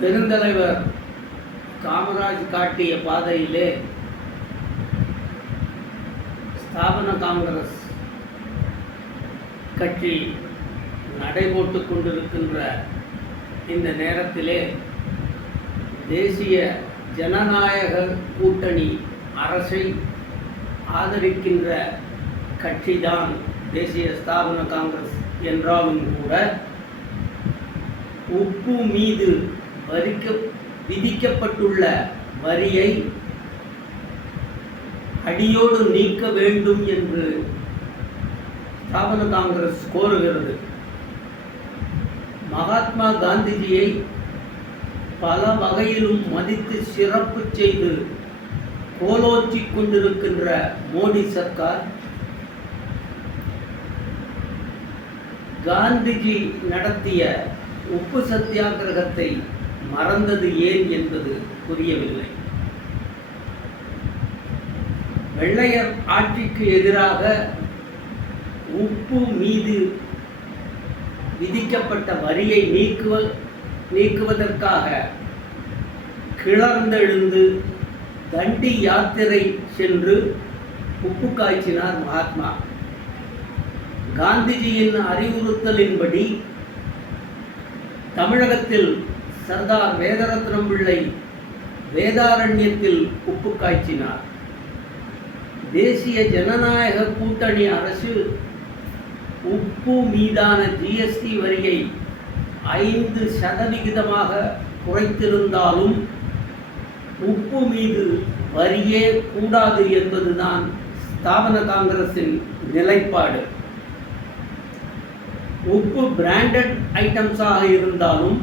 பெருந்தலைவர் காமராஜ் காட்டிய பாதையிலே ஸ்தாபன காங்கிரஸ் கட்சி நடைபோட்டு கொண்டிருக்கின்ற இந்த நேரத்திலே தேசிய ஜனநாயக கூட்டணி அரசை ஆதரிக்கின்ற கட்சிதான் தேசிய ஸ்தாபன காங்கிரஸ் என்றாலும் கூட உப்பு மீது வரிக்க விதிக்கப்பட்டுள்ள வரியை அடியோடு நீக்க வேண்டும் என்று ஸ்தாபன காங்கிரஸ் கோருகிறது. மகாத்மா காந்திஜியை பல வகையிலும் மதித்து சிறப்பு செய்து கோலோச்சி கொண்டிருக்கின்ற மோடி சர்க்கார் காந்திஜி நடத்திய உப்பு சத்தியாகிரகத்தை மறந்தது ஏன் என்பது புரியவில்லை. வெள்ளையர் ஆட்சிக்கு எதிராக உப்பு மீது விதிக்கப்பட்ட வரியை நீக்குவ நீக்குவதற்காக கிளர்ந்தெழுந்து தண்டி யாத்திரை சென்று உப்பு காய்ச்சினார் மகாத்மா. காந்திஜியின் அறிவுறுத்தலின்படி தமிழகத்தில் சர்தார் வேதரத்னம் பிள்ளை வேதாரண்யத்தில் உப்பு காய்ச்சினார். தேசிய ஜனநாயக கூட்டணி அரசு உப்பு மீதான ஜிஎஸ்டி வரியை ஐந்து சதவிகிதமாக குறைத்திருந்தாலும் உப்பு மீது வரியே கூடாது என்பதுதான் ஸ்தாபன காங்கிரசின் நிலைப்பாடு. உப்பு பிராண்டட் ஐட்டம்ஸாக இருந்தாலும்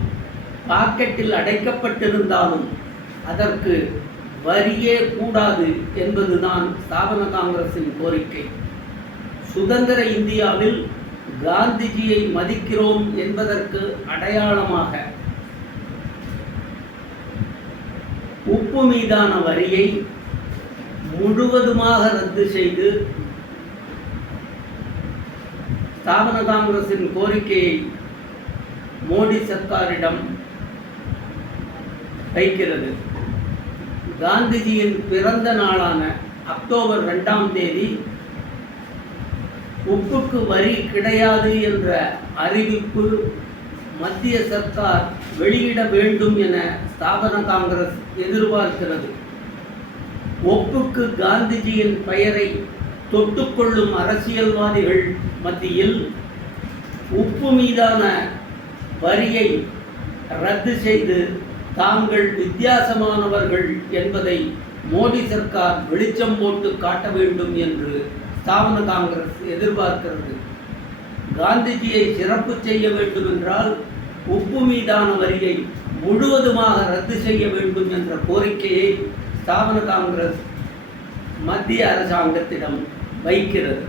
பாக்கெட்டில் அடைக்கப்பட்டிருந்தாலும் அதற்கு வரியே கூடாது என்பதுதான் ஸ்தாபன காங்கிரசின் கோரிக்கை. சுதந்திர இந்தியாவில் காந்திஜியை மதிக்கிறோம் என்பதற்கு அடையாளமாக உப்பு மீதான வரியை முழுவதுமாக ரத்து செய்து ஸ்தாபன காங்கிரசின் கோரிக்கையை மோடி சர்க்காரிடம் வைக்கிறது. காந்திஜியின் பிறந்த நாளான அக்டோபர் ரெண்டாம் தேதி உப்புக்கு வரி கிடையாது என்ற அறிவிப்பு மத்திய சர்க்கார் வெளியிட வேண்டும் என ஸ்தாபன காங்கிரஸ் எதிர்பார்க்கிறது. ஒப்புக்கு காந்திஜியின் பெயரை தொட்டுக்கொள்ளும் அரசியல்வாதிகள் மத்தியில் உப்பு மீதான வரியை ரத்து செய்து தாங்கள் வித்தியாசமானவர்கள் என்பதை மோடி சர்க்கார் வெளிச்சம் போட்டு காட்ட வேண்டும் என்று ஸ்தாபன காங்கிரஸ் எதிர்பார்க்கிறது. காந்திஜியை சிறப்பு செய்ய வேண்டும் என்றால் உப்பு மீதான வரியை முழுவதுமாக ரத்து செய்ய வேண்டும் என்ற கோரிக்கையை ஸ்தாபன காங்கிரஸ் மத்திய அரசாங்கத்திடம் வைக்கிறது.